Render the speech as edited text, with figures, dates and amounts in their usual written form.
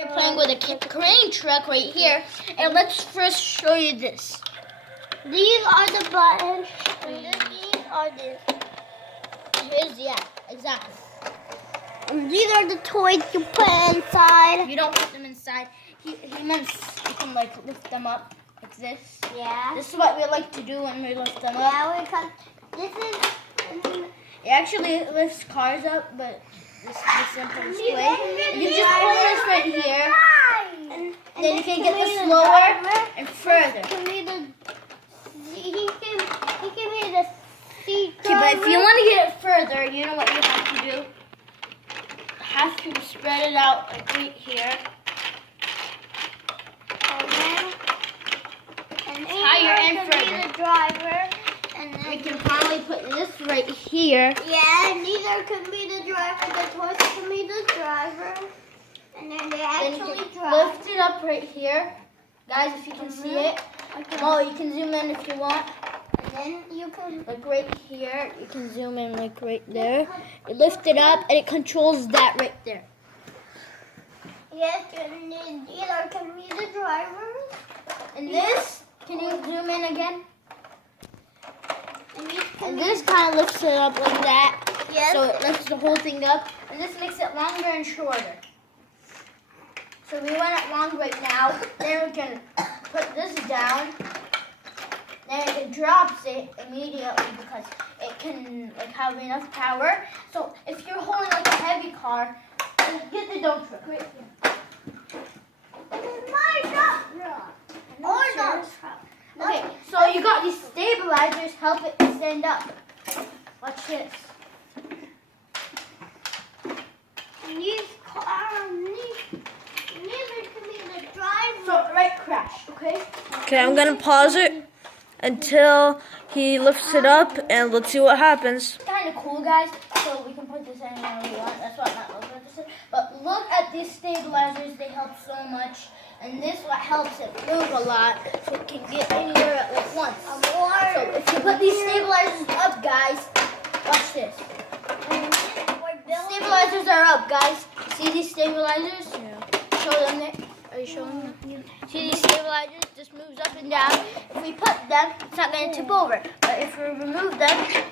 We're playing with a crane truck right here, and let's first show you this. These are the buttons, and these are Exactly. And these are the toys you put inside. You don't put them inside. You can like lift them up like this. Yeah. This is what we like to do when we lift them up. Yeah, because this is. It actually lifts cars up, but this is the simplest way. You just pull this right here, and then you can get the slower and further. He can be the seat Okay, but if you want to get it further, you know what you have to do? Have to spread it out like right here. And higher and can further. be the driver. And We then can probably put this right here. yeah, neither can be the driver. The toys can be the driver. And then they Then you actually can drive. lift it up right here. Guys, if you can see it. Oh, you can zoom in if you want. And then you can. Like right here, you can zoom in like right there. You lift it up and it controls that right there. Yes, neither can be the driver. And this, can you zoom in again? And these can And be. this kind of lifts it up like that. Yes. So it lifts the whole thing up. And this makes it longer and shorter. So we want it long right now. Then we can put this down. Then it drops it immediately because it can like have enough power. So if you're holding like a heavy car, get the dump truck right here. This is my truck. Or the truck. Okay, so you got these stabilizers, help it stand up. Watch this. And these cars, neither can be the driver. So right crash, okay? Okay, I'm gonna pause it until he lifts it up, and let's see what happens. Kind of cool, guys. So we can put this anywhere we want. That's what not looking at this. But look at these stabilizers. They help so much. And this what helps it move a lot, so it can get anywhere at like once. So if you put these stabilizers up, guys, watch this. Stabilizers are up, guys. See these stabilizers? Yeah. Show them there. Are you showing them? See these stabilizers? Just moves up and down. If we put them, it's not going to tip over. But if we remove them,